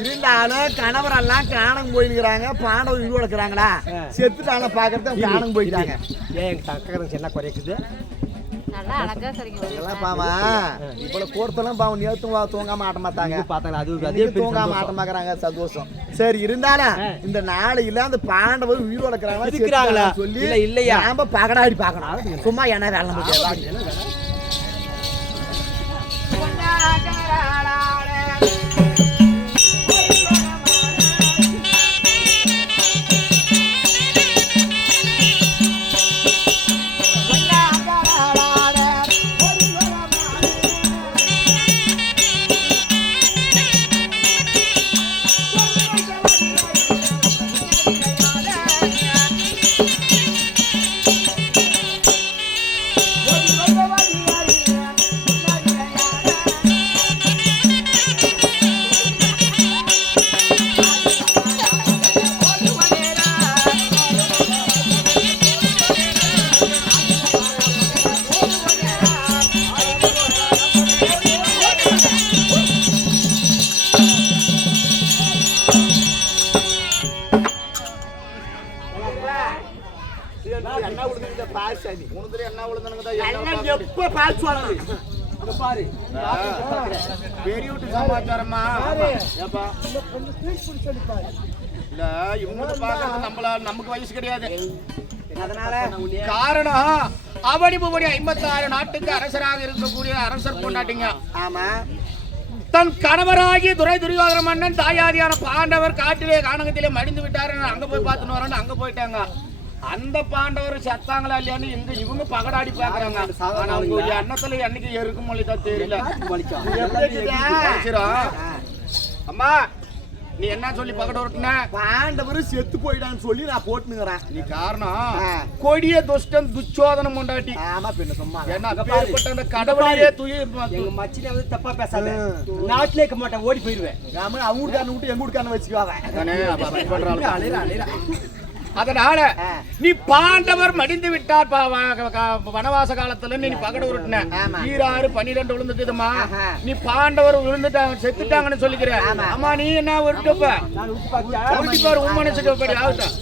இருந்தாலும் கணவரெல்லாம் காணம் போயிருக்கிறாங்க, பாண்டவர் உயிரோட இருக்கிறாங்களா செத்துட்டாலும் பாக்குறது காணம் போயிட்டாங்க. ஏன் தக்கறங்க என்ன குறைக்குது இவ்வளவு கோர்த்தெல்லாம் பாவம் நேத்து தூங்காம ஆட்ட மாட்டாங்க, தூங்காம ஆட்ட மாக்குறாங்க. சந்தோஷம். சரி, இருந்தாலும் இந்த நாளையில அந்த பாண்டவர் உயிரோட இருக்கிறாங்களா சொல்லி இல்லையா நாம பகடாடி பாக்கணும். சும்மா என்ன வேலை சமாச்சாரமா நமக்கு வயசு கிடையாது. காரணம் அவனி 56 நாட்டுக்கு அரசராக இருக்கக்கூடிய அரசர் பொண்டாட்டிங்க. ஆமா, தன் கணவராகி துரியோதன மன்னன் தாயாதியான பாண்டவர் காட்டிலே கானகத்திலே மடிந்து விட்டாரு. அங்க போய் பார்த்துன்னு வரேன்னு அங்க போயிட்டாங்க. அந்த பாண்டவர் செத்தாங்களா இல்லையான்னு எங்க இவங்க பகடாடி பாக்குறாங்க. அவங்க அன்னத்துல என்னைக்கு எருக்கும் மொழி தான் தெரியல. அம்மா, நீ என்ன சொல்லி பகட விட்டுன? பாண்டவர் செத்து போயிட்டான்னு சொல்லி நான் போட்டுனுங்கிறேன். நீ காரணம் கொடிய துஷ்டன் துச்சோதனம் கொண்டாட்டி. ஆமா, பின்ன சும்மா என்ன அந்த கடவுளையே எங்க மச்சினை வந்து தப்பா பேசாத. நாட்டிலே இருக்க மாட்டேன், ஓடி போயிருவேன். அவங்க வீட்டுக்காரன் விட்டு எங்க வீட்டுக்காரன் வச்சுக்குவாங்க. அதனால நீ பாண்டவர் மடிந்து விட்டார் வனவாச காலத்துல நீ பகட உருட்டின. 12 விழுந்துட்டுமா, நீ பாண்டவர் விழுந்துட்டாங்க செத்துட்டாங்கன்னு சொல்லிக்கிற. அம்மா, நீ என்ன உருட்டுப்ப உன் மனசுக்கு படி ஆகட்டும்.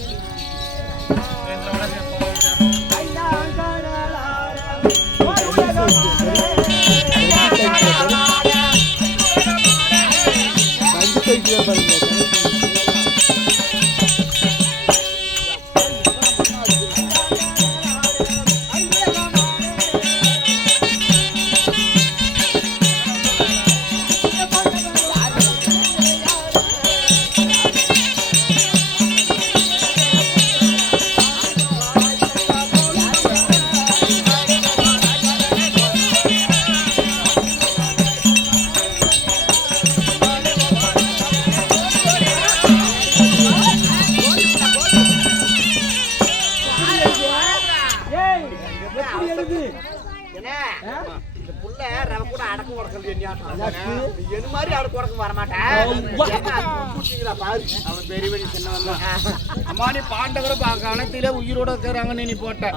பாண்டவர் கணத்திலே உயிரோட இருக்கிறாங்கன்னு நீ போட்ட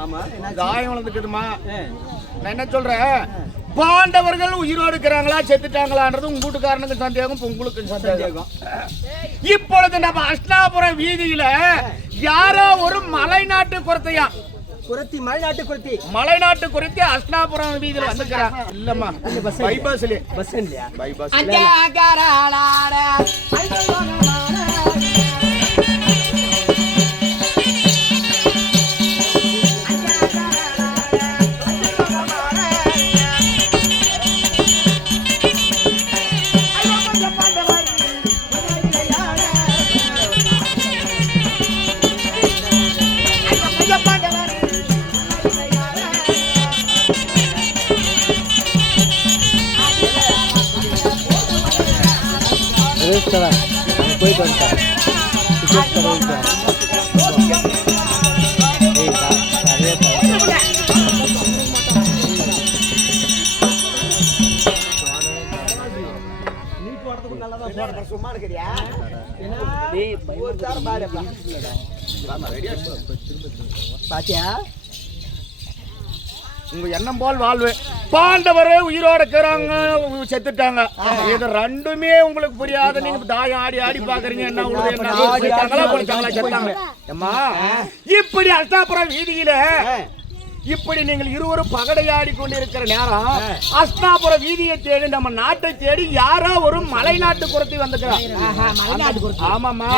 காயம் வளர்ந்துக்குதுமா. நான் என்ன சொல்றேன், பாண்டவர்கள் உயிரோடு இருக்கிறாங்களா செத்துட்டாங்களான்றது உங்க வீட்டுக்காரனுக்கு சந்தேகம், உங்களுக்கு சந்தேகம். இப்பொழுது நம்ம அஷ்டாபுரம் வீதியில யாரோ ஒரு மலைநாட்டு குரத்தையா குரத்தி மலைநாட்டு குரத்தி அஷ்டாபுரம் வீதியில வந்துக்கிறாங்க. இல்லம்மா, பைபாஸ்ல பஸ் இல்லையா? பைபாஸ் போயிட்டு வந்துட்டேன். சும்மா இருக்கிறியா? பாத்தியா? உங்க எண்ணம் போல் வாழ்வு. பாண்டவரே உயிரோட இருக்கிறாங்க, செத்துட்டாங்க. இது ரெண்டுமே உங்களுக்கு புரியாத. நீங்க தாயம் ஆடி ஆடி பாக்குறீங்க. என்ன உங்களுக்கு செத்தாங்க. அம்மா இப்படி அஷ்டாபுரம் வீதியில இப்படி நீங்கள் இருவரும் பகடையாடி கொண்டிருக்கிற நேரம் அஸ்தாபுர வீதியை தேடி நம்ம நாட்டை தேடி யாரோ ஒரு மலை நாட்டு குரத்தி வந்துக்கிறான். ஆமாமா,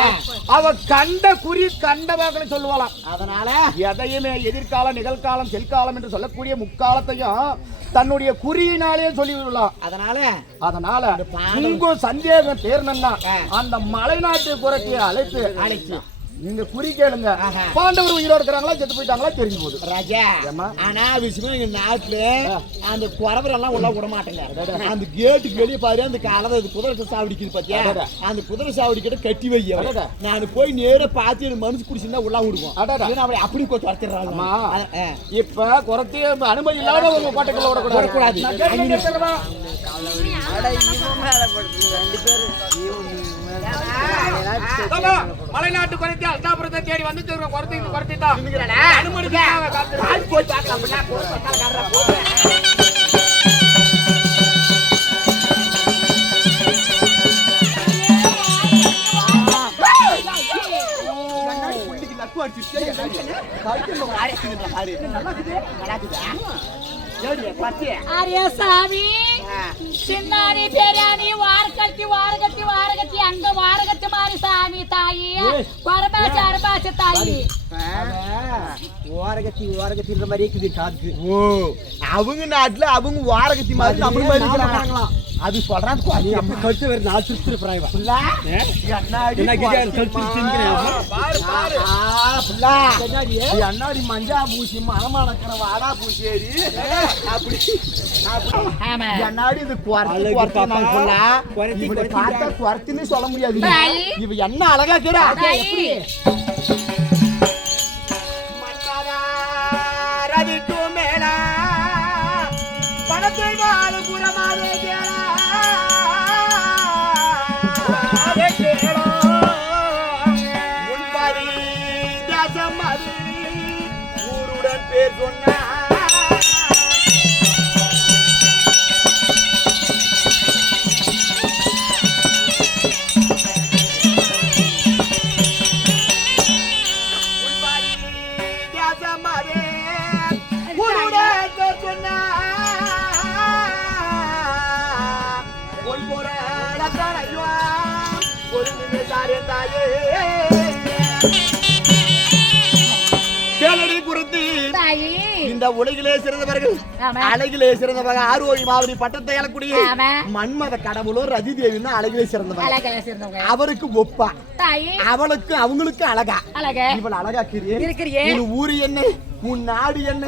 அவ கண்ட குறி கண்டவாக்களை சொல்லுவாளாம். அதனால எதையுமே எதிர்காலம் நிகழ்காலம் செல்காலம் என்று சொல்லக்கூடிய முக்காலத்தையும் தன்னுடைய குறியினாலே சொல்லிவிடலாம். அதனால உங்க சந்தேகம் தேர்னா அந்த மலை நாட்டு குரத்தியை அழைச்சு நீங்க குறி கேளுங்க. பாண்டவர் உயிரோட இருக்கிறாங்களா செத்து போயிட்டாங்களா தெரிஞ்சு போகுது ராஜா. ஆனா விஷயம் எங்க நாட்டுல அந்த குறவர் எல்லாம் உள்ள விட மாட்டேங்க. அந்த கேட்டுக்கு வெளியே பாரு, அந்த காலத்தை குதிரை சாவடிக்குது பாத்தியா, அந்த குதிரை சாவடி கிட்ட கட்டி வை. நான் போய் நேர பார்த்து எனக்கு மனசு குடிச்சுன்னா உள்ள விடுவோம். அப்படி துரத்திடுறாங்க. இப்ப குறத்தி அனுமதி இல்லாத உங்க கோட்டைக்குள்ள விடக்கூடாது. மலைநாட்டு குறைத்தி அஷ்டாபுரத்தை தேடி வந்து குறைத்தி தான் அனுமதி. சாமி சின்னாடி பெரியாணி வாரகத்தி வாரகத்தி வாரகத்தி அங்க வாரகத்தி மாதிரி சாமி தாயி பரபாச அரபாச தாயி ஓரகத்தி ஓரகத்தின்ற மாதிரி இருக்குது காது. ஓ, அவங்க நாட்டுல அவங்க வாரகத்தி மாதிரி நம்ம மாதிரி இருக்கிறாங்களா? அது சொல்றான். கழுத்து வேற 4 திருத்து பிராய்வா அண்ணாடி மஞ்சா பூசி மனமானக்கிற வாடா பூசி ஏறி அப்படி என்னாடி இது குறத்தின்னு சொல்ல முடியாது. இவ என்ன அழகா கேடா ரதிக்கும் மேலா பணத்தை வாழ புறமாவே கேளா உன்பரி தேசம் அது ஊருடன் பேர் சொன்ன இந்த உலகிலே சிறந்தவர்கள் அழகிலே சிறந்தவர்கள் ஆரோக்கிய மாவதி பட்டத்தை எழக்கூடிய மன்மத கடவுளும் ரதி தேவின்னு அழகிலே சிறந்தவங்க. அவருக்கு ஒப்பா அவளுக்கு அவங்களுக்கு அழகா இவள் அழகா இருக்கிறியே. உன் ஊரு என்ன, உன் நாடு என்ன,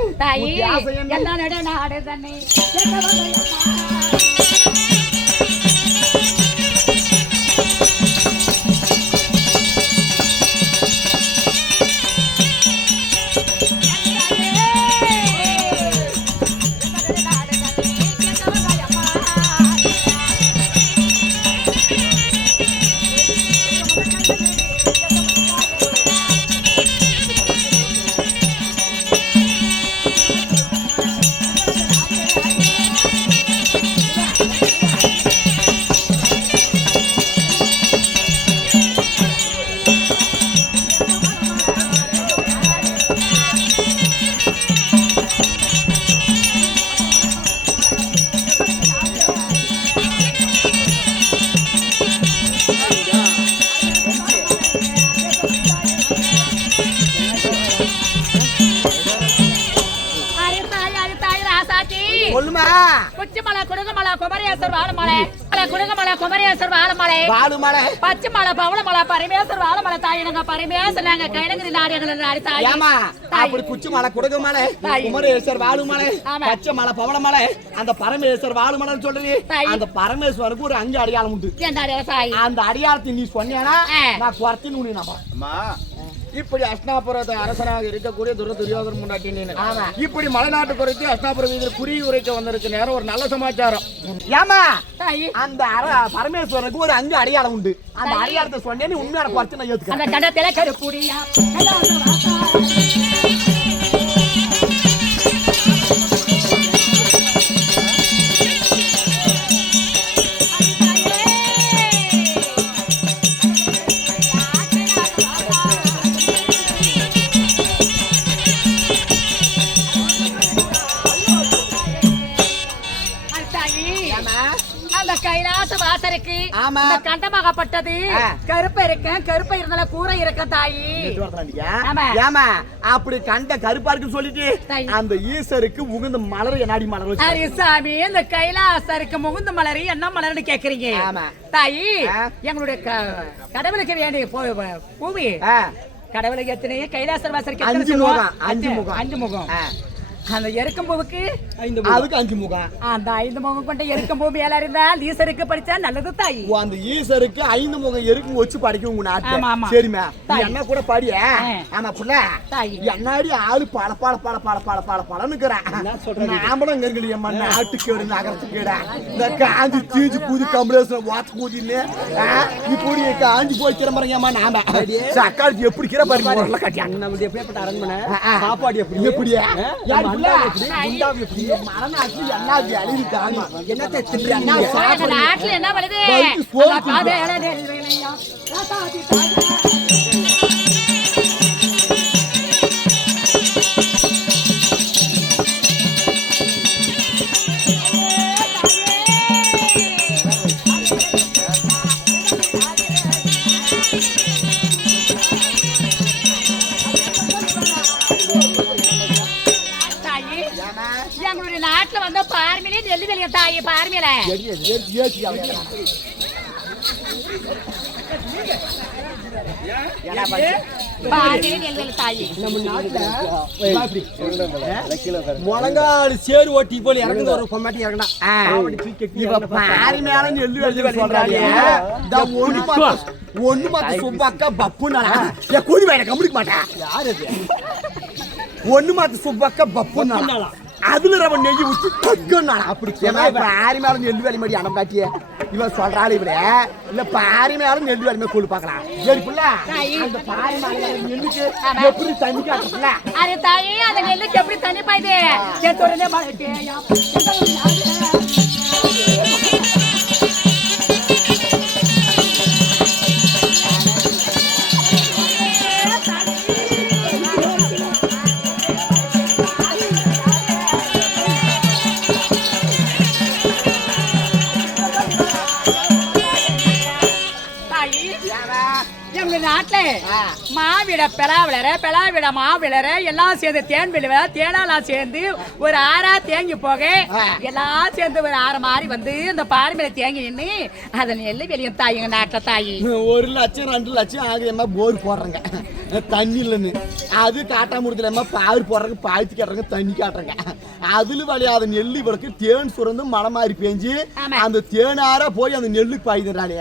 வாழுமலை பச்சைமலை பவளமலை பரமேஸ்வர் வாழமலை தாயினங்க பரமேஸ்வர் நாங்க கைலங்கிரி நாடு தாய். அப்படி குச்சிமலை குடுகுமலை குமரேஸ்வர் வாழுமலை பச்சைமலை பவளமலை அந்த பரமேஸ்வர் வாழுமலைன்னு சொல்றீங்க. அந்த பரமேஸ்வருக்கு ஒரு 5 அடையாளம் உண்டு. அந்த அடையாளத்தை நீ சொன்னேன்னா நான் குறத்தின்னு உனி நம்பா. இப்படி அஷ்டாபுரத்தை அரசனாக இருக்கக்கூடிய துரியோதன முன்னாடி இப்படி மலைநாட்டு குறைத்து அஷ்டாபுர வீதியில் குறி உரைக்க வந்திருக்க நேரம் ஒரு நல்ல சமாச்சாரம். ஏமா அந்த பரமேஸ்வரனுக்கு ஒரு 5 அடையாளம் உண்டு. அந்த அடையாளத்தை சொன்னேன்னு உண்மையான குறைச்சு நான் ஏத்துக்கிறேன். பாண்டமாகப்பட்டது கருப்பு இருக்கேன், கருப்பை இருந்தால கூரை இருக்க தாயி. ஆமா. ஏமா அப்படி கண்ட கருப்பா இருக்குன்னு சொல்லிட்டு அந்த ஈஸ்வருக்கு உகுந்த மலர் என்னாடி மலர் சரி சாமி, இந்த கைலாசருக்கு முகுந்த மலரி என்ன மலர்னு கேக்குறீங்க தாயி? எங்களுடைய கடவுளுக்கு வேண்டிய பூவி கடவுளுக்கு எத்தனையே கைலாசர் வாசருக்கு 5 முகம். அந்த எருக்கும் பூவுக்கு 5 முகம். அந்த 5 முகம் கொண்ட எருக்கும் பூ மேல இருந்தால் ஈஸ்வருக்கு படிச்சா நல்லது தாயி. அந்த ஈஸ்வருக்கு 5 முகம் எருக்கும் வச்சு படிக்கும் உங்க நாட்டு. சரிமா என்ன கூட பாடிய. ஆமா புள்ள தாயி என்னாடி ஆளு பல பல பல பல பல பல பலனுக்குறான். நாமளும் நெருங்கலியம்மா நாட்டுக்கு ஒரு நகரத்துக்கு இந்த காஞ்சி தீஞ்சு கூதி கம்பளேசன் வாத்து கூதின்னு இப்படி காஞ்சி போய் திரும்பறங்கம்மா. நாம சக்காளி எப்படி கிற பாருங்க ஊர்ல கட்டி நம்ம எப்படிப்பட்ட அரண்மனை சாப்பாடு எப்படி எப்படியா நாட்டுல என்ன வருது? எங்களுடைய நாட்டுல வந்து பார்மிலே நெல்லு வெளிய தாயி பார்மில முழங்காடு சேரு ஓட்டி போல இறங்குது ஒரு பொம்மாட்டி இறங்கினா ஒண்ணு மாத்த சுப்பாக்கா பப்புனா கூலி வேலை கம்பிடிக்க மாட்டேன். யாரு ஒண்ணு மாத்த சுப்பாக்கா பப்புனா அதுல ரவ நெய்யி ஊத்தி தக்கனா அப்படி பாரி மேல நெல்லு வேலை மாதிரி அனம் காட்டிய இவன் சொல்றாள் இவளே இல்ல பாரி மேல நெல்லு வேலை மாதிரி கூழ் பாக்கலாம். சரி புள்ள அந்த பாரி மேல நெல்லுக்கு எப்படி தண்ணி காட்டுல? அரே தாயே அந்த நெல்லுக்கு எப்படி தண்ணி பாயுது? கேட்டோடனே மாட்டேயா நாட்டுல மாவிட பெலாவிட மாவிளர எல்லாம் சேர்ந்து தேன் விழுவ தேனாலாம் சேர்ந்து ஒரு ஆறா தேங்கி போக எல்லாம் சேர்ந்து ஒரு ஆறு மாறி வந்து இந்த பாரம்பரிய தேங்கி நின்று அதை நெல்லு வெளியும் தாய் எங்க நாட்டுல தாயி 1 லட்சம் 2 லட்சம் ஆகுதுமா போர் போடுறாங்க தண்ணி இல்லைன்னு. அது காட்டாமூர்த்திலமா பாரு போடுறதுக்கு பாய்ச்சி காட்டுறாங்க தண்ணி காட்டுறாங்க. அதுல வழியாத நெல்லு இவளுக்கு தேன் சுரந்து மழை மாதிரி பெஞ்சு அந்த தேனாரா போய் அந்த நெல்லுக்கு பாய்கிறாளே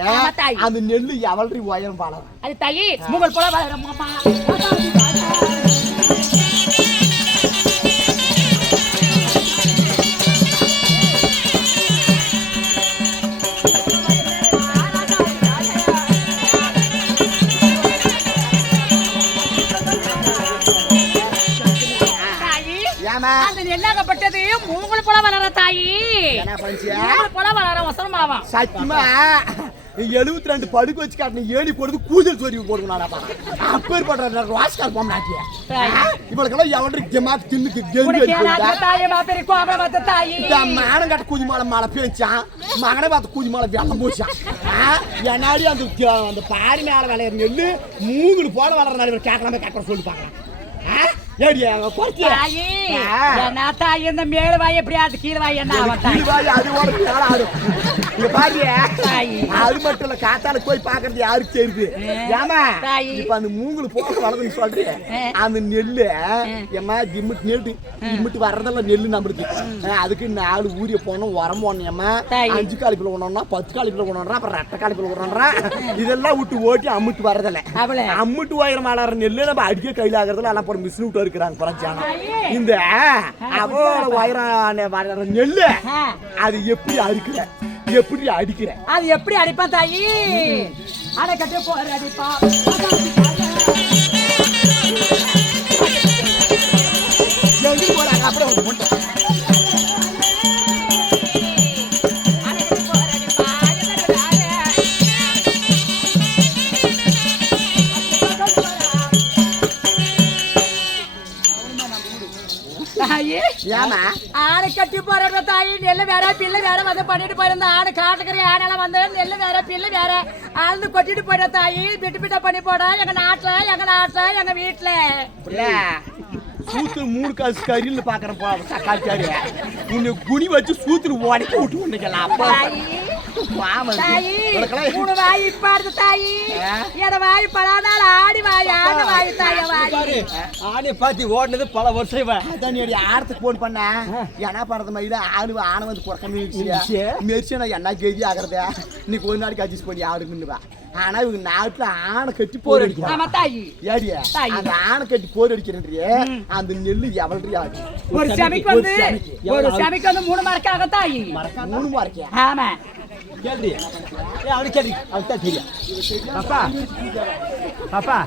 அந்த நெல்லு எவளரி உயரம் பாலம் அது தாயி உங்கள் போல வளரமாமா. அந்த நெல்லாகப்பட்டது மூங்கல் போல வளர தாயி. மூங்கல் போல வளர வசனமாவா சத்தியமா 72 படுக்க வச்சு காட்டின ஏணி போடுறது கூதல் சொறி போடுங்க. அப்பேர் பண்ற ராஸ்கார் போம் நாட்டிய இவளுக்கெல்லாம் எவன்றை ஜமாத் தின்னுக்கு மானம் கட்ட கூதி மாலை மழை பேஞ்சான் மகனை பார்த்து கூதி மாலை வெள்ளம் போச்சான். என்னாடி அந்த பாரி மேல விளையாடுற நெல்லு மூங்கல் போல வளர்ற கேட்கலாமே கேட்கற சொல்லி பாக்கலாம். இந்த மேல வாய் எப்படியாவது கீழே வாய் என்ன அது மட்டும் இல்ல காத்தால போய் பாக்குறது யாருக்கு தெரியுது. ஏமா இப்ப அந்த மூங்கல் போக வளர்ந்துன்னு சொல்றேன் அந்த நெல்லு ஏமா ஜிம்மிட்டு நெல்லு ஜிம்மிட்டு வர்றதெல்லாம் நெல்லு நம்புறது. அதுக்கு 4 ஊரிய போனோம் உரம் போனோம். ஏமா 5 காலிப்புல ஒண்ணும்னா 10 காலிப்புல ஒண்ணுன்றா அப்புறம் 2 காலிப்புல ஒண்ணுன்றா இதெல்லாம் விட்டு ஓட்டி அம்மிட்டு வர்றதில்ல. அம்மிட்டு உயரம் வளர்ற நெல்லு நம்ம அடிக்க கையில் ஆகுறதுல எல்லாம் போற மிஷின் விட்டு இருக்கிறாங்க பரச்சானா. இந்த அவ்வளோ வயரான நெல்லு அது எப்படி அறுக்கிற எப்படி அடிக்கிற அது எப்படி அடிப்பா தாயி? அடை கட்டி போற அடிப்பா எங்க போறாங்க அப்படியே ஒரு முட்டை ஏமா ஆடு கட்டி போற தாயி நெல்லு வேற பிள்ளை வேற வந்து பண்ணிட்டு போயிருந்த ஆடு காட்டுக்கிற ஆடெல்லாம் வந்து நெல்லு வேற பிள்ளை வேற ஆழ்ந்து கொட்டிட்டு போயிட தாயி பிட்டு பிட்ட பண்ணி போட எங்க நாட்டுல எங்க வீட்டுல சூத்துல 3 காசு கறின்னு பாக்குறேன் தக்காளி உன்னை குனி வச்சு சூத்துல உடைக்க விட்டு உன்னைக்கலாம் அப்பா தாயி 3 வாய் இப்பாடுது தாயி என வாய் பலானால ஆடி வாய் தாய வாய் ஆனே பாத்தி ஓடுனது பல வருஷம் அதான் நீ ஆடத்துக்கு போன் பண்ண என்ன பண்றது மாதிரி ஆணை வந்து குறைக்க மெரிச்சு நான் என்ன கேஜி ஆகிறதா நீ கொஞ்ச நாளைக்கு அட்ஜஸ்ட் பண்ணி ஆடுங்கன்னுவா ஆனா இவங்க நாட்டுல ஆணை கட்டி போர் அடிக்கிறான் ஏடியா அந்த ஆணை கட்டி போர் அடிக்கிறேன்றியே அந்த நெல்லு எவ்வளவு ஆகும் ஒரு சமைக்கு வந்து 3 மரக்காக தாயி 3 மரக்கா ஆமா கேள்வி அவனுக்கு கேள்வி அவனுக்கு தான் தெரியும் பாப்பா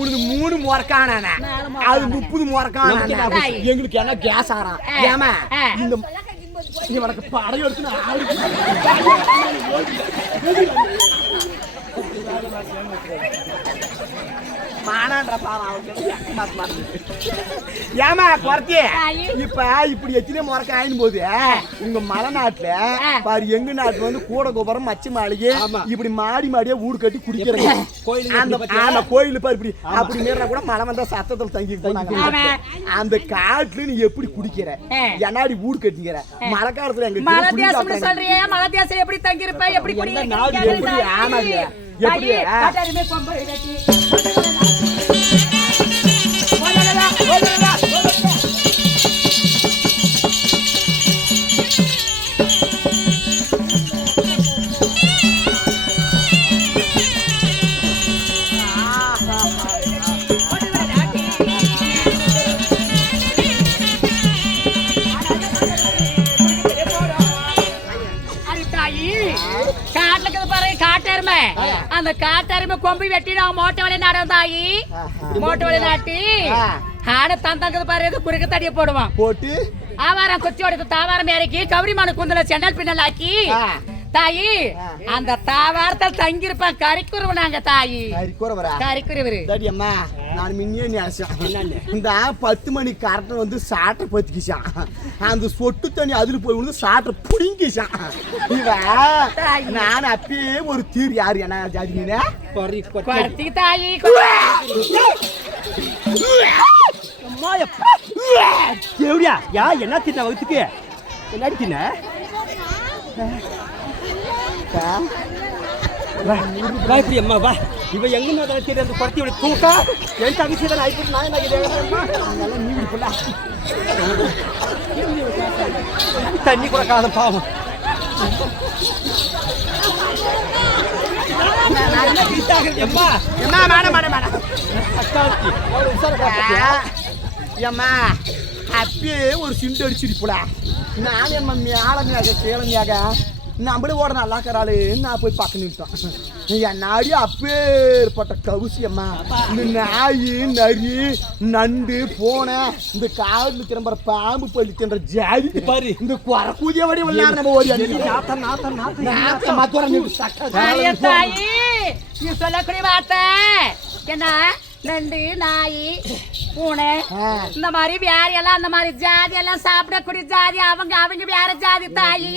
உனது 3 முறக்கான அது 30 முறக்கான எங்களுக்கு என்ன கேஸ் ஆறான் ஏமா இந்த உனக்கு படம் எடுத்து ஏமா குறைச்சி இப்ப இப்படி எத்தனை முறக்க ஆயிடும் போது உங்க மலை நாட்டுல பாரு எங்க நாட்டுல வந்து கூட கோபுரம் மச்சி மாளிகை இப்படி மாடியே வீடு கட்டி குடிக்கிறாங்க அந்த கோயிலு பாரு இப்படி அப்படி நேரா கூட மழை வந்தா சத்தத்துல தங்கிட்டு அந்த காட்டுல நீ எப்படி குடிக்கிற என்னாடி வீடு கட்டிக்கிற மழை காலத்துல எங்க சொல்றியே மலதேசம் எப்படி தங்கி இருப்ப எப்படி எப்படி ஆமாங்க எப்படி அந்த காட்டெருமை கொம்பு வெட்டி நான் மோட்டை வழி நடந்தாயி மோட்டை வழி நாட்டி ஆட தந்தாங்க பாரு குறுக்க தடிய போடுவான் போட்டு ஆவாரம் கொச்சியோட தாவாரம் இறக்கி கௌரிமான குந்தல சென்னல் பின்னல் ஆக்கி தாயி அந்த தாவாரத்தில் தங்கியிருப்பான் கறிக்குறவனாங்க தாயி கறிக்குறவரு அம்மா நான் முன்னே நினைச்சேன் இந்த 10 மணி கரெக்டா வந்து சாட்டை பத்திக்கிச்சான் அந்த சொட்டு தண்ணி அதுல போய் வந்து சாட்டை புடிங்கிச்சான் இவன் நான் அப்பயே ஒரு தீர் யாரு என்ன ஜாதிங்க தாயி தேவடியா யா என்ன தின்ன வகுத்துக்கு என்ன தின்ன பயப்படி அம்மா வா இவ எங்க தெரியாது அந்த குறைச்சி விட தூக்கா என் தங்கச்சி தான் ஆயிட்டு நான் தண்ணி கூட காணும் பாவம் அப்பயே ஒரு சிண்டு அடிச்சிருப்பா நான் என் மேலமையாக கீழமையாக நம்மளே ஓட நல்லா இருக்கிறாளு நான் போய் பார்க்க நின்ட்டோன் என் நாடி அப்பேற்பட்ட கவுசியம்மா இந்த நாய் நரி நண்டு போன இந்த காவலில் திரும்புற பாம்பு பள்ளி தின்ற ஜாதி பாரு இந்த குறை கூதிய வடி நம்ம ஓடி நீ சொல்லக்கூடிய வார்த்தை என்ன நண்டு நாய் பூனை இந்த மாதிரி வேற எல்லாம் அந்த மாதிரி ஜாதி எல்லாம் சாப்பிடக்கூடிய ஜாதி அவங்க வேற ஜாதி தாயி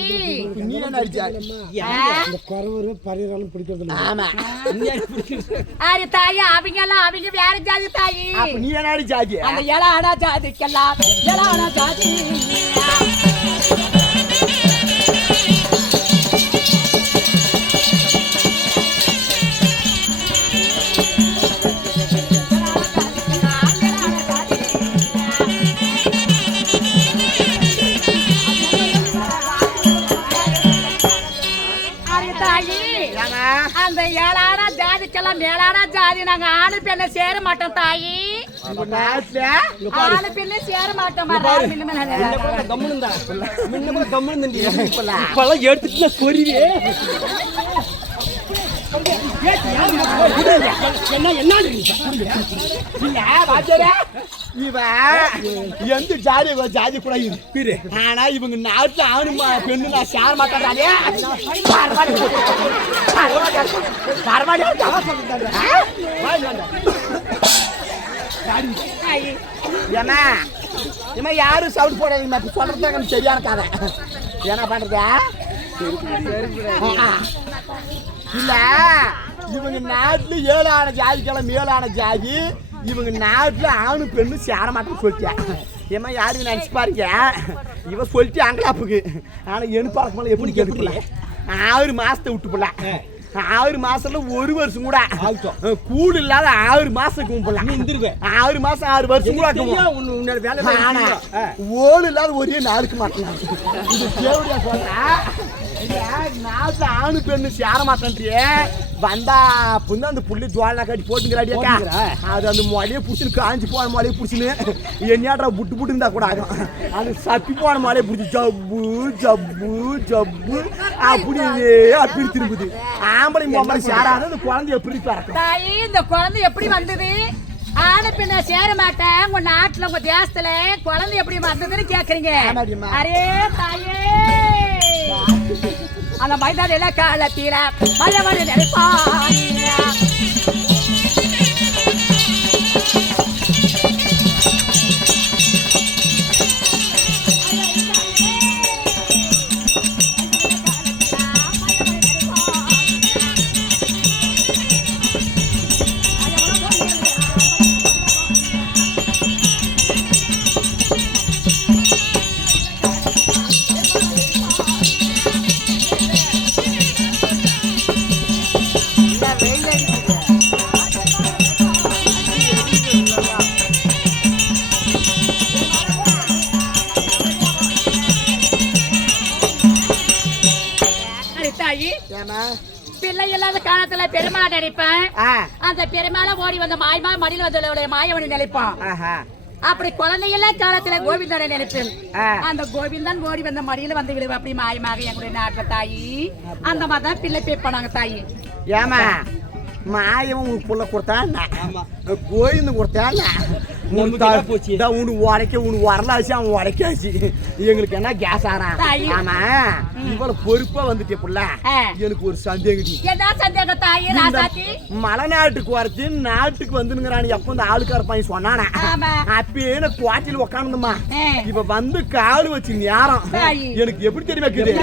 தாயி அவங்க வேற ஜாதி தாயி நீ என்ன ஜாதி அந்த எலானா ஜாதிக்கெல்லாம் எலானா ஜாதி அந்த ஏழான ஜாதிக்கெல்லாம் மேலான ஜாதி நாங்க ஆணு பெண்ணை சேர மாட்டோம் தாயி ஆணு பெண்ணை சேர மாட்டோம் எடுத்துட்டு என்ன இல்ல வாத்தியாரே, இவன் எந்த ஜாதி ஜாதி கூட இரு. ஆனா இவங்க நாட்டுல ஆணுமா பெண்ணு நான் சேர மாட்டாங்க. ஏன்னா ஏமா யாரும் சவுட் போடாதீங்க, சொல்றதுக்கு சரியான கதை. என்ன பண்றது இல்ல, இவங்க நாட்டுல 7 ஜாதிக்கெல்லாம் மேலான ஜாதி. இவங்க நாட்டுல ஆணு பெண்ணு சேர மாட்டேன்னு சொல்லிட்டேன். ஏமா யாரு நினைச்சு பாருங்க, இவ சொல்லிட்டு அங்கலாப்புக்கு. ஆனா எனு பார்க்க மேல எப்படி கேட்டுக்கல 6 மாசத்தை விட்டு போல. 6 மாசத்துல 1 வருஷம் கூட கூடு இல்லாத 6 மாசம் கும்பிடலாம். 6 மாசம் 6 வருஷம் கூட ஓடு இல்லாத ஒரே நாளுக்கு மாட்டலாம். இது தேவையா சொல்றேன். நாட்டுல ஆணு பெண்ணு சேர மாட்டேன்றியே வந்தா புண்ணு அந்த புள்ளி ஜுவாலா கட்டி போட்டுங்கிறாடியாக்கா. அது அந்த மொழியை பிடிச்சின்னு காஞ்சி போன மொழியை பிடிச்சின்னு என்னையாட்ரா புட்டு புட்டு இருந்தா கூட ஆகும். அது சப்பி போன மொழியை பிடிச்சி ஜப்பு ஜப்பு ஜப்பு அப்படி திரும்புது. ஆம்பளை பொம்பளை சேராத அந்த குழந்தை எப்படி பறக்கும்? தாயி, இந்த குழந்தை எப்படி வந்தது? ஆணு பின்ன சேர மாட்டேன். உங்க நாட்டுல உங்க தேசத்துல குழந்தை எப்படி வந்ததுன்னு கேக்குறீங்க. அரே தாயே, அந்த மைதான காலத்தில மழை நினைப்பாங்க. பிள்ளை இல்லாத காலத்துல பெருமாள் நினைப்பேன். அந்த பெருமாளை ஓடி வந்த மாயமா மடியில் வந்தவளுடைய மாயவனை நினைப்பான். அப்படி குழந்தையில காலத்துல கோவிந்தனை நினைப்பேன். அந்த கோவிந்தன் ஓடி வந்த மடியில வந்து விடுவா. அப்படி மாயமாக எங்களுடைய நாட்டுல தாயி அந்த மாதிரிதான் பிள்ளை பேப்பானாங்க தாயி. ஏமா மாயவன் உனக்கு புள்ள கொடுத்தான், கோயிந்து கொடுத்தான். உனக்கு உடைக்க உனக்கு வரலாச்சு, அவன் உடைக்காச்சு. எங்களுக்கு என்ன கேஸ் ஆறான்? ஆமா, இவ்வளவு பொறுப்பா வந்துட்டே புள்ள. எனக்கு ஒரு சந்தேகம். மலை நாட்டுக்கு வரது நாட்டுக்கு வந்துங்கிறான். எப்ப இந்த ஆளுக்கார பையன் சொன்னானே அப்பயே நான் குவாட்டில் உக்காந்துமா. இப்ப வந்து காடு வச்சு நேரம் எனக்கு எப்படி தெரியுமா இருக்குது?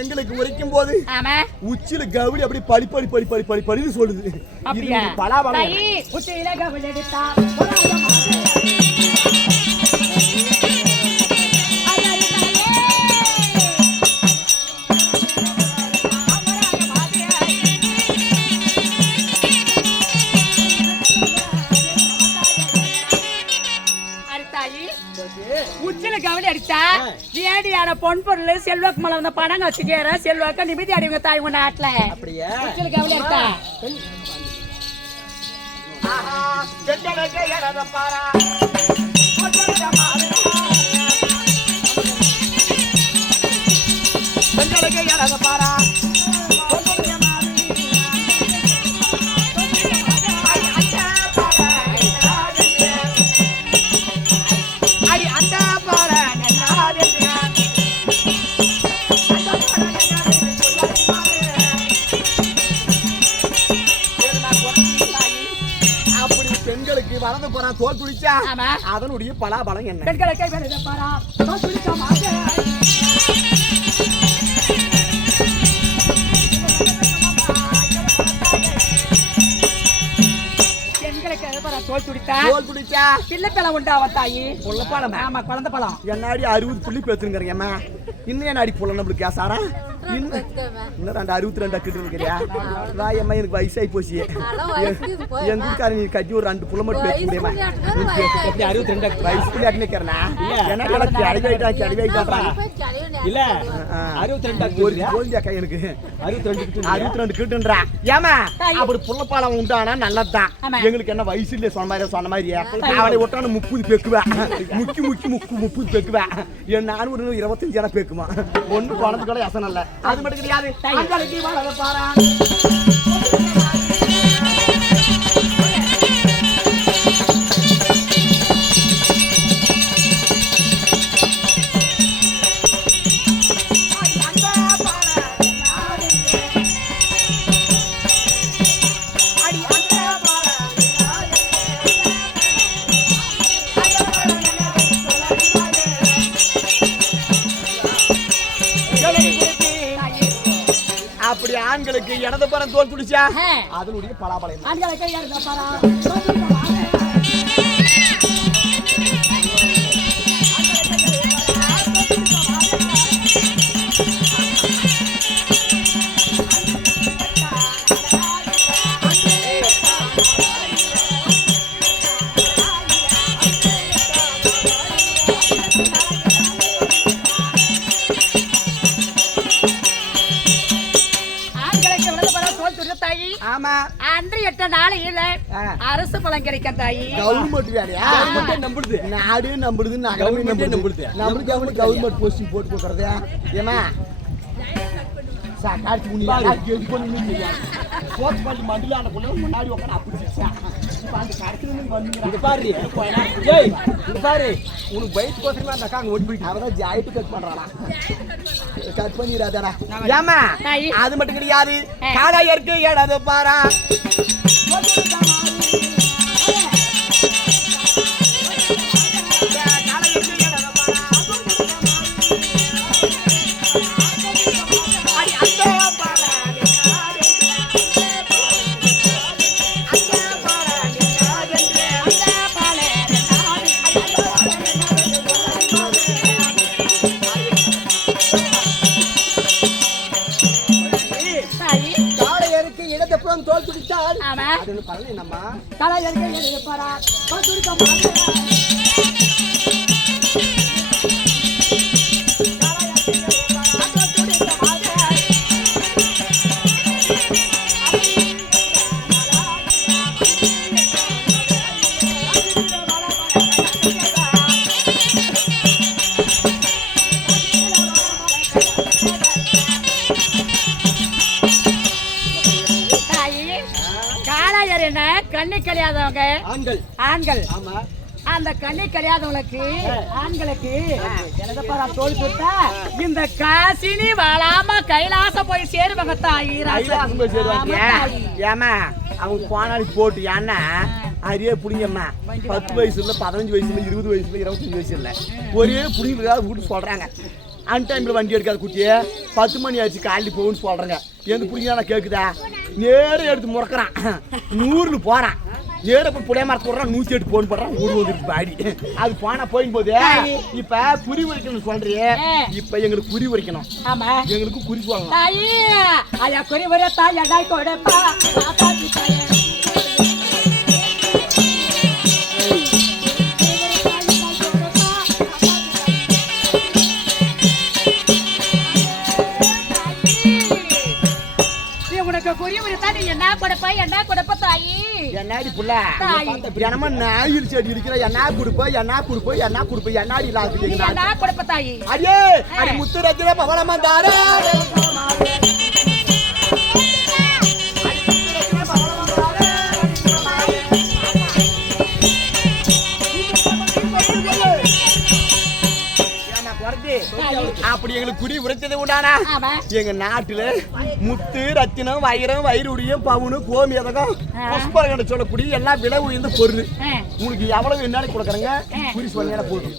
எங்களுக்கு உரைக்கும் போது உச்சில கவுளி அப்படி படி படி படி படி படி படின்னு சொல்லுது. பலாபலம் உச்சில கவுளி எடுத்தா உச்சில கவலை அடிச்சா ஏடியான பொன் பொருள் செல்வாக்கு மலர்ந்த பணங்க வச்சுக்கிற செல்வாக்க நிமிதி அடிவங்க தாய் உங்க நாட்டுல. உச்சில கவலை அடிச்சா பாரா வளர்ந்து போறான் தோல் துடிச்சா அதனுடைய பலாபலம் என்ன? தோல் துடித்தா தோல் துடிச்சா பிள்ளை பழம் உண்டாவ தாயி புள்ள பழம் ஆமா குழந்தை பழம் என்னாடி 60 புள்ளி பேத்துங்கிறீங்கம்மா இன்னும் என்னாடி புள்ள நம்மளுக்கு கேசாரா இன்னும் 62 கிட்ட இருக்கிறியா வாயம்மா எனக்கு வயசாகி போச்சு எங்க வீட்டுக்கார நீ கட்டி ஒரு 2 புள்ள மட்டும் பேச முடியுமா 62 வயசு புள்ளி நிக்கிறனா என்ன கிளவி ஆயிட்டான் இல்ல 62 ஒரு கோல்டியாக்கா எனக்கு 62 கிட்டுன்றா ஏமா அப்படி புள்ளப்பாலம் உண்டானா நல்லதுதான் ஆமா. எங்களுக்கு என்ன வயசு இல்லையே சொன்ன மாதிரி அவளை விட்டான 30 பெக்குவேன் முக்கி 30 பெக்குவேன் என் நானும் ஒரு 25 பெக்குமா ஒண்ணு குழந்தை கூட யசனம் இல்ல அது மட்டும் கிடையாது அங்காளிக்கு வளர பாரா அப்படி ஆண்களுக்கு இடது பரம் தோல் துடிச்சா அதனுடைய பலாபலம் ஆண்களுக்கு இடது பரம் ஆமா அன்று 8 நாளையில அரசு பழம் கிடைக்கும் தாயி கவர்மெண்ட் வேலையா கவர்மெண்ட் நம்புது நாடு நம்புது கவர்மெண்ட் நம்புது நம்மளுக்கு கவர்மெண்ட் போஸ்டிங் போட்டு கொடுக்கறதா ஏமா சாக்காட்சி முன்னாடி கேடி பண்ணி தெரியாது போஸ்ட் பண்ணி மண்டல அந்த பொண்ணு முன்னாடி உட்கார்ந்து அப்படி இப்ப அந்த கடைசில நீ வந்து இது பாரு ஏய் இது பாரு உனக்கு பைக் கோசமா அந்த அக்கா அங்க ஓடி போயிட்டு அவதான் ஜாயிட்டு கட் பண்றானா கட் பண்ணிராதடா ஏமா அது மட்டும் கிடையாது காளையருக்கு இடது பாரா தோல் துடித்தால் அது பரவாயில்லை நம்ம காளையருக்கு இடது பரம் தோல் துடிக்க கண்ணி கழியாதவங்க ஆண்கள் அந்த கண்ணி கழியாதவங்களுக்கு ஆண்களுக்கு தோல் கொடுத்தா இந்த காசினி வாழாம கைலாசம் போய் சேருவாங்க தாயி ஏமா அவங்க போனாடி போட்டு ஏன்னா அரியே புடிங்கம்மா 10 வயசு இல்ல 15 வயசு இல்ல 20 வயசு இல்ல 25 வயசு இல்ல ஒரே புடிங்கிறதுக்காக வீட்டு சொல்றாங்க அன் டைம்ல வண்டி எடுக்காத குட்டியே 10 மணி ஆச்சு காலையில் போகுன்னு சொல்றாங்க எந்த புடிங்க கேக்குதா நேரம் எடுத்து முறக்கிறான் 100 போறான் நேர போய் புளிய மரத்து போடுறான் 108 போன் போடுறான் ஊர் வந்துருக்கு பாடி அது போனா போயும் போது இப்ப குறி வரைக்கணும் சொல்றியே இப்ப எங்களுக்கு குறி வரைக்கணும் ஆமா எங்களுக்கு குறி சொல்லணும் தாயி ஐயா குறி வர தாய் அடாய் கொடுப்பா என்ன கொடுப்ப தாயி என்னாடி புள்ள என்னமா நாயில் செடி இருக்கிற என்ன கொடுப்ப என்னாடி லாக்கு என்ன கொடுப்ப தாயி அடே அடி முத்து ரத்தின பவளமா தாரே அப்படி எங்களுக்கு குடி உரைச்சது உண்டானா எங்க நாட்டுல முத்து ரத்தினம் வைரம் வைரூடியம் பவுனு கோமியதகம் புஷ்பரகண்ட சொல்லக்கூடிய எல்லாம் விலை உயர்ந்த பொருள் உங்களுக்கு எவ்வளவு என்னாலும் கொடுக்குறேங்க குறி சொல்ல போதும்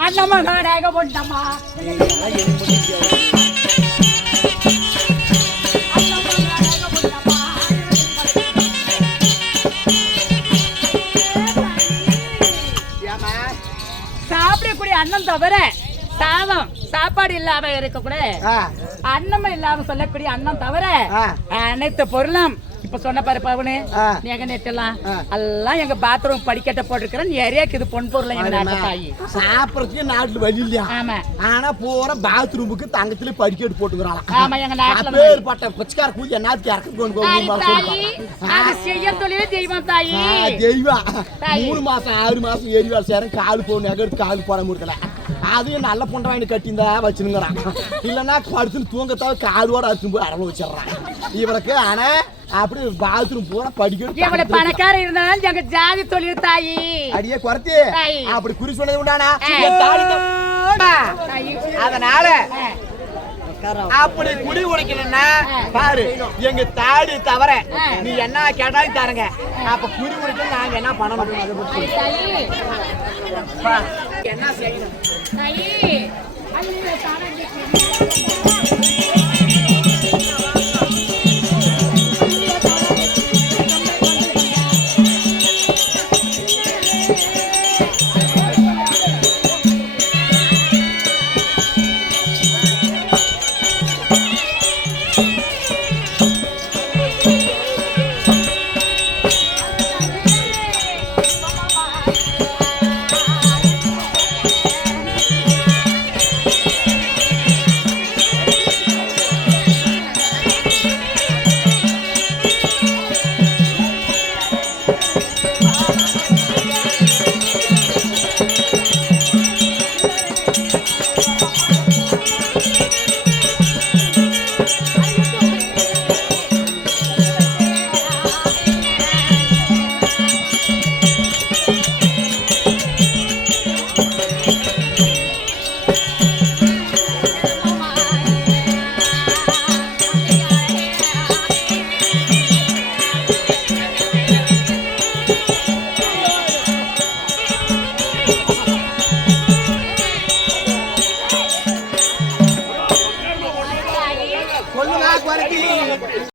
அண்ணன் தவிர சாப்பாடு இல்லாம இருக்க கூட ஆ, அன்னமும் இல்லாம சொல்லக்கூடிய அண்ணன் தவிர ஆ. அனைத்து பொருளும் இப்ப சொன்ன பாரு பவுனு ஆ. நெக நெட்டெல்லாம் ஆ. எல்லாம் எங்க பாத்ரூம் படிக்கட்ட போட்டிருக்கிறேன் நிறைய இது பொன் பொருள் எங்க நாட்டு தாயி சாப்பிடறதுக்கு நாட்டுல வழி இல்லையா ஆமா ஆனா போற பாத்ரூமுக்கு தங்கத்துல படிக்கட்டு போட்டுக்கிறான் ஆமா எங்க நாட்டுல அப்பேற்பட்ட பிச்சைக்கார கூலி என்னத்துக்கு இறக்கி கொண்டு தாயி, போய் அது செய்ய தொழிலே தெய்வம் தாயி தெய்வம் தாயி. 3 மாசம் 6 மாசம் எரிவாள் சேரம் கால் போ நெகடுத்து கால் போட முடியல அதையும் நல்ல பொண்டாயின்னு கட்டிந்தா வச்சுனுங்கிறான் இல்லைன்னா படுத்துன்னு தூங்கத்தாவது காலோட அறுத்துன்னு போய் அடவு வச்சிடறான் இவளுக்கு ஆனா அப்படி பாத்ரூம் பூரா எவ்வளவு படிக்கணும் பணக்காரர் இருந்தாலும் எங்க ஜாதி தொழில் தாயி அடியே குறைச்சி தாயி. அப்படி குறி சொன்னது உண்டானா ஆ. என் தாலி தான். தாயி. அதனால அப்படி குடி குடிக்கணும்னா பாரு எங்க தாடி தவிர நீ என்ன கேட்டாலும் தரங்க அப்ப குடி குடிக்க நாங்க என்ன பண்ணணும் அதை பத்தி தாயி பா, என்ன செய்யணும் தாயி